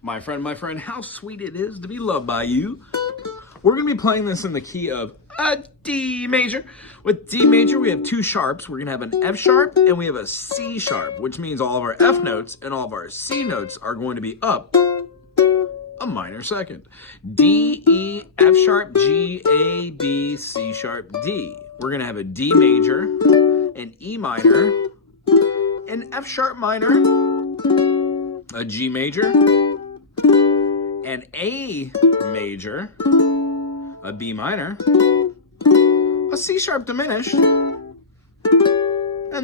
My friend, how sweet it is to be loved by you. We're going to be playing this in the key of a D major. With D major, we have two sharps. We're going to have an F sharp and we have a C sharp, which means all of our F notes and all of our C notes are going to be up a minor second. D, E, F sharp, G, A, B, C sharp, D. We're going to have a D major, an E minor, an F sharp minor, a G major, an A major, a B minor, a C sharp diminished, and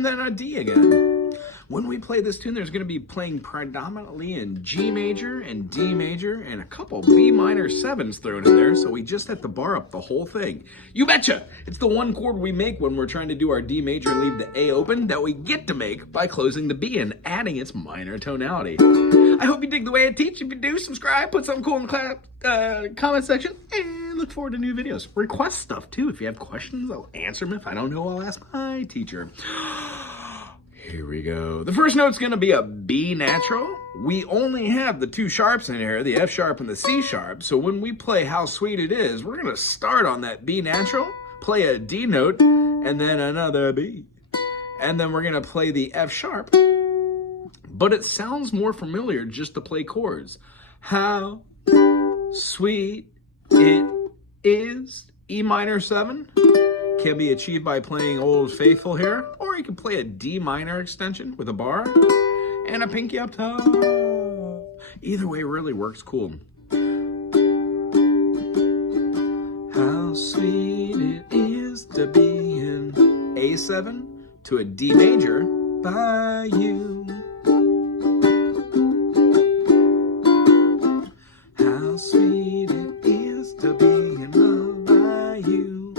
then a D again. When we play this tune, there's going to be playing predominantly in G major and D major and a couple B minor sevens thrown in there, so we just have to bar up the whole thing. You betcha! It's the one chord we make when we're trying to do our D major and leave the A open that we get to make by closing the B and adding its minor tonality. I hope you dig the way I teach. If you do, subscribe, put something cool in the comment section, and look forward to new videos. Request stuff too. If you have questions, I'll answer them. If I don't know, I'll ask my teacher. Here we go. The first note's going to be a B natural. We only have the two sharps in here, the F sharp and the C sharp. So when we play How Sweet It Is, we're going to start on that B natural, play a D note, and then another B. And then we're going to play the F sharp. But it sounds more familiar just to play chords. How sweet it is. E minor 7 can be achieved by playing Old Faithful here, or you can play a D minor extension with a bar and a pinky up top. Either way really works cool. How sweet it is to be in A7 to a D major by you. How sweet it is to be in love by you.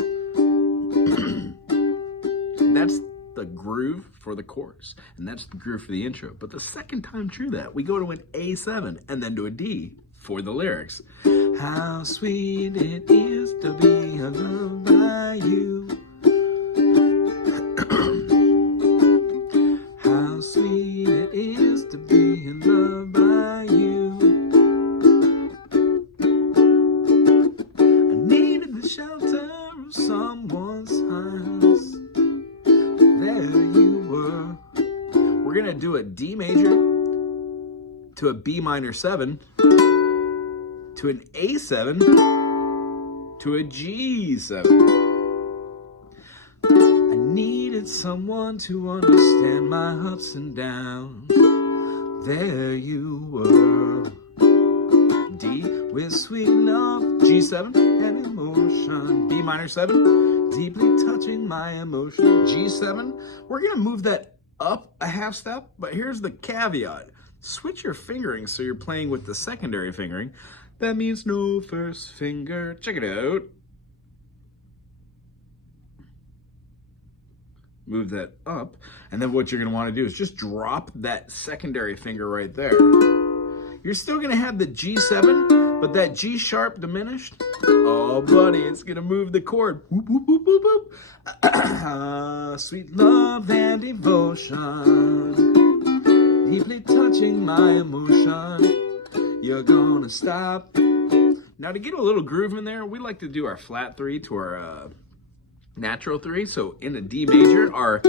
That's the groove for the chorus, and that's the groove for the intro. But the second time through that, we go to an A7 and then to a D for the lyrics. How sweet it is to be in love by you. How sweet it is to be in love by you. I needed the shelter of someone's house. There you were. We're going to do a D major to a B minor 7 to an A7 to a G7. I needed someone to understand my ups and downs. There you were. D with sweet enough, G7 and emotion. B minor 7, deeply touching my emotion. G7, we're gonna move that up a half step, but here's the caveat. Switch your fingering so you're playing with the secondary fingering. That means no first finger. Check it out. Move that up, and then what you're gonna wanna do is just drop that secondary finger right there. You're still gonna have the G7, but that G sharp diminished. Oh, buddy, it's gonna move the chord. Whoop, whoop, whoop, whoop, whoop. Sweet love and devotion, deeply touching my emotion. You're gonna stop. Now, to get a little groove in there, we like to do our flat 3 to our natural 3. So in a D major, our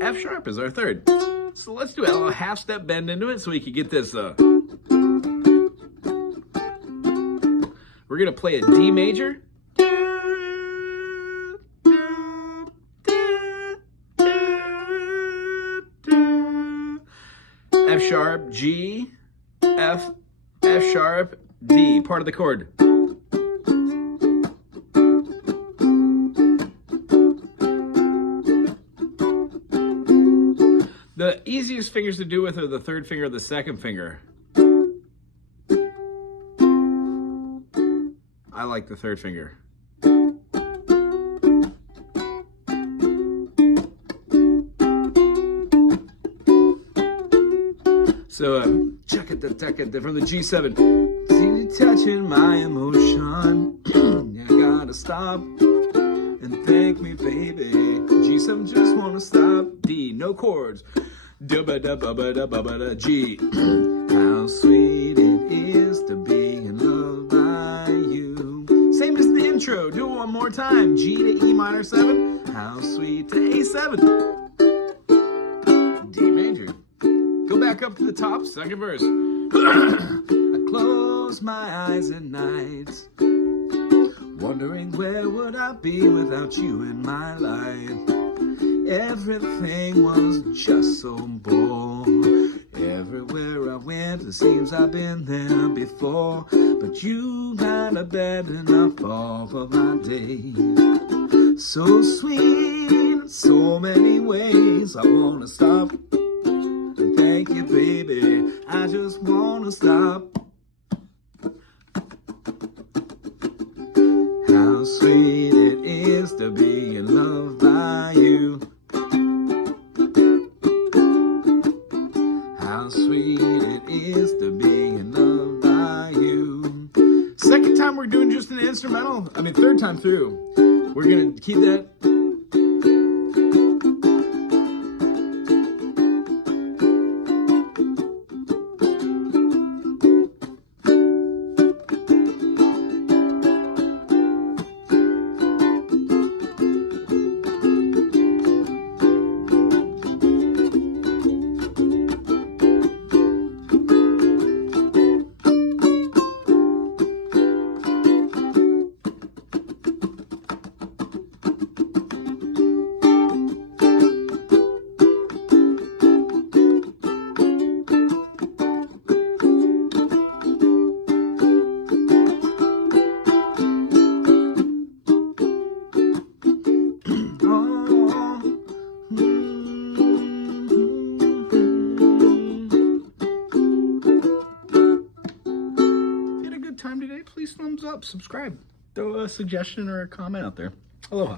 F sharp is our 3rd. So let's do a little half step bend into it so we can get this. We're gonna play a D major. F sharp, G, F, F sharp, D, part of the chord. The easiest fingers to do with are the 3rd finger and the 2nd finger. I like the 3rd finger. So, check it from the G7. See touching my emotion. You gotta stop and thank me, baby. G7 just wanna stop. D, no chords. Da ba da ba ba da ba ba da. G. How sweet it is more time. G to E minor 7. How sweet to A7. D major. Go back up to the top, second verse. I close my eyes at night, wondering where would I be without you in my life. Everything was just so bold. Everywhere I went, it seems I've been there before. But you got a bed enough all of my days. So sweet in so many ways. I wanna stop and thank you, baby. I just wanna stop. How sweet it is to be in love by you. How sweet it is to be in love by you. Second time we're doing just an instrumental. Third time through. We're gonna keep that. Time today, please thumbs up, subscribe, throw a suggestion or a comment out there. Aloha.